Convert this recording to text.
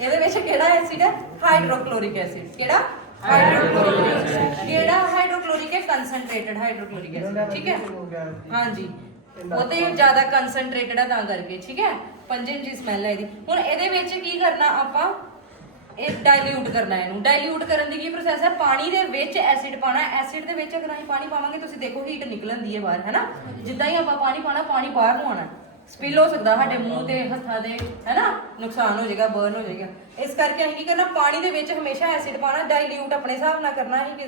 ਇਹਦੇ ਵਿੱਚ ਕਿਹੜਾ ਐਸਿਡ ਹੈ ਹਾਈਡਰੋਕਲੋਰਿਕ ਐਸਿਡ ਕਿਹੜਾ ਹਾਈਡਰੋਕਲੋਰਿਕ ਐਸਿਡ ਕਿਹੜਾ ਹਾਈਡਰੋਕਲੋਰਿਕ ਹੈ ਕੰਸੈਂਟਰੇਟਡ ਹਾਈਡਰੋਕਲੋਰਿਕ ਐਸਿਡ ਠੀਕ ਹੈ ਹਾਂਜੀ ਉਹ ਤੇ ਜ਼ਿਆਦਾ ਕੰਸੈਂਟਰੇਟਡ ਹੈ ਤਾਂ ਕਰਕੇ ਠੀਕ ਹੈ ਪੰਜੈਂਟ ਜੀ ਸਮੈਲ ਹੈ ਇਹਦੀ ਹੁਣ ਇਹਦੇ ਵਿੱਚ ਕੀ ਕਰਨਾ ਆਪਾਂ ਇਹ ਡਾਇਲੂਟ ਕਰਨਾ ਇਹਨੂੰ ਡਾਇਲੂਟ ਕਰਨ ਦੀ ਕੀ ਪ੍ਰੋਸੈਸ ਹੈ ਪਾਣੀ ਦੇ ਵਿੱਚ ਐਸਿਡ ਪਾਣਾ ਐਸਿਡ ਦੇ ਵਿੱਚ ਅਗਰ ਅਸੀਂ ਪਾਣੀ ਪਾਵਾਂਗੇ ਤੁਸੀਂ ਦੇਖੋ ਹੀਟ ਨਿਕਲਦੀ ਹੈ ਬਾਹਰ ਹੈਨਾ ਜਿੱਦਾਂ ਹੀ ਆਪਾਂ ਪਾਣੀ ਪਾਣਾ ਪਾਣੀ ਬਾਹਰ ਨੂੰ ਆਣਾ ਸਪਿਲ ਹੋ ਸਕਦਾ ਸਾਡੇ ਮੂੰਹ ਤੇ ਹੱਥਾਂ ਦੇ ਹੈਨਾ ਨੁਕਸਾਨ ਹੋ ਜਾਏਗਾ ਬਰਨ ਹੋ ਜਾਏਗਾ ਇਸ ਕਰਕੇ ਅਸੀਂ ਕੀ ਕਰਨਾ ਪਾਣੀ ਦੇ ਵਿੱਚ ਹਮੇਸ਼ਾ ਐਸਿਡ ਪਾਣਾ ਡਾਇਲੂਟ ਆਪਣੇ ਹਿਸਾਬ ਨਾਲ ਕਰਨਾ ਹੈ ਕਿ